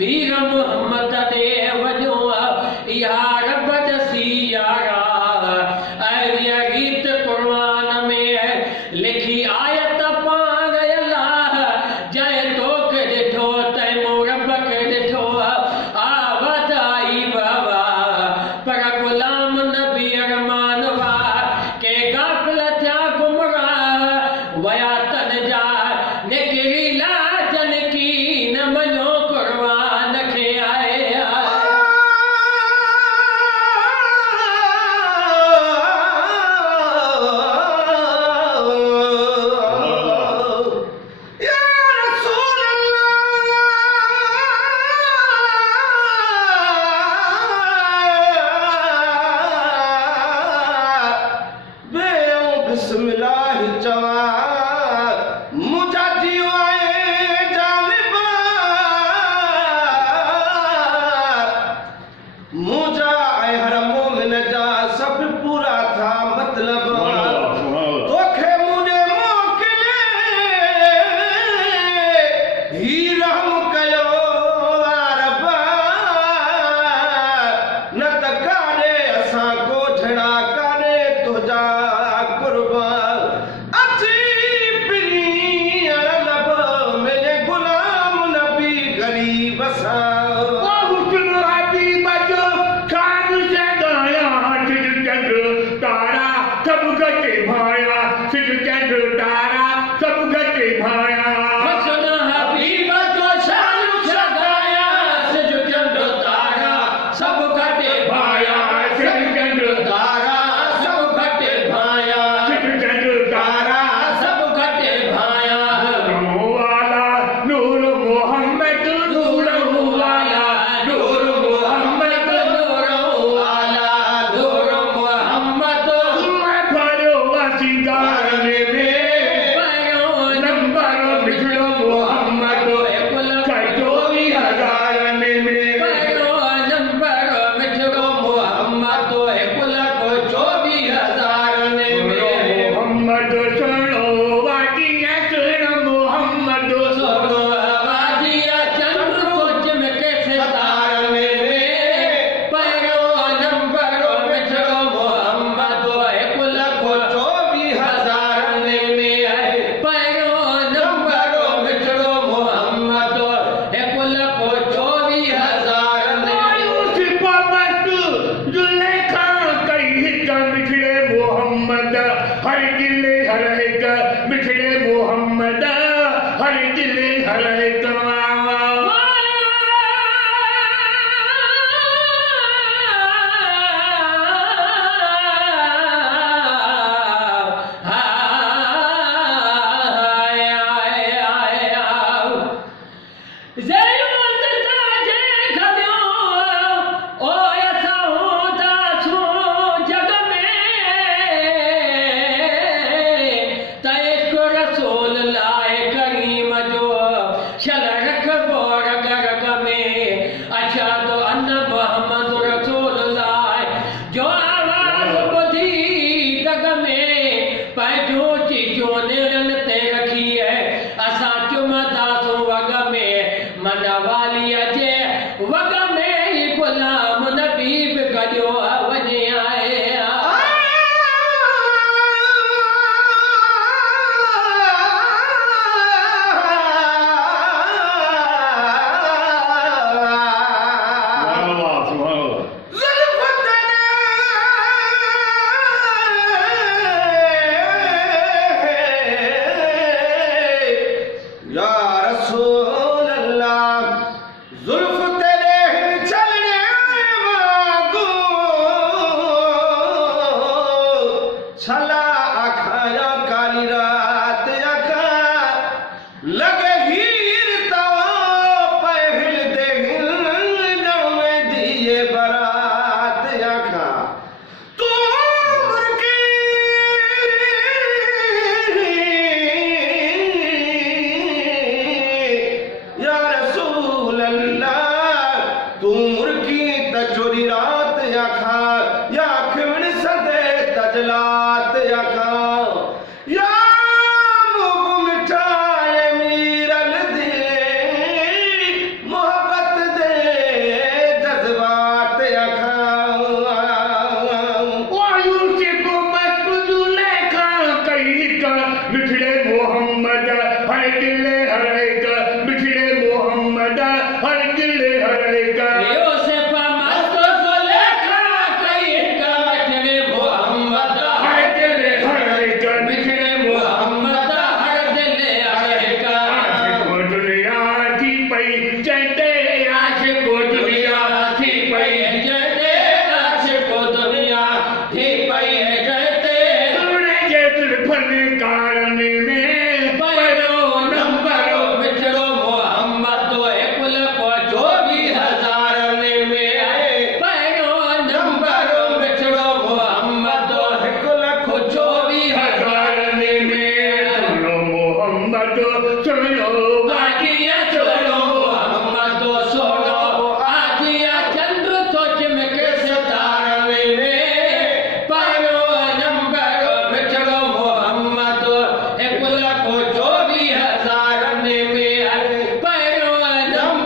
मीर मोहम्मद दे वजो यार बदसी यारा ऐरिया गीत कुरान में लिखी आयत पाग अल्लाह जय तोक दिठो तैमो रब के दिठो आवाज आई बाबा पर गुलाम नबी अरमान वा के गाफिल थिया गुमराह वया तन जा निकरी लाजन की न मनो कुर्बान खे आए बिस्मिल्लाह चवा मुझा जियो आए जानिबा मुझा आए हर मोमिन जा सब पूरा था मतलब तोखे मुझे मोकिले ही रहम कयो रब्बा न त कारे असां को झड़ा कारे तुझा जुल्फ तेरे चलने वागू हर गिले हर का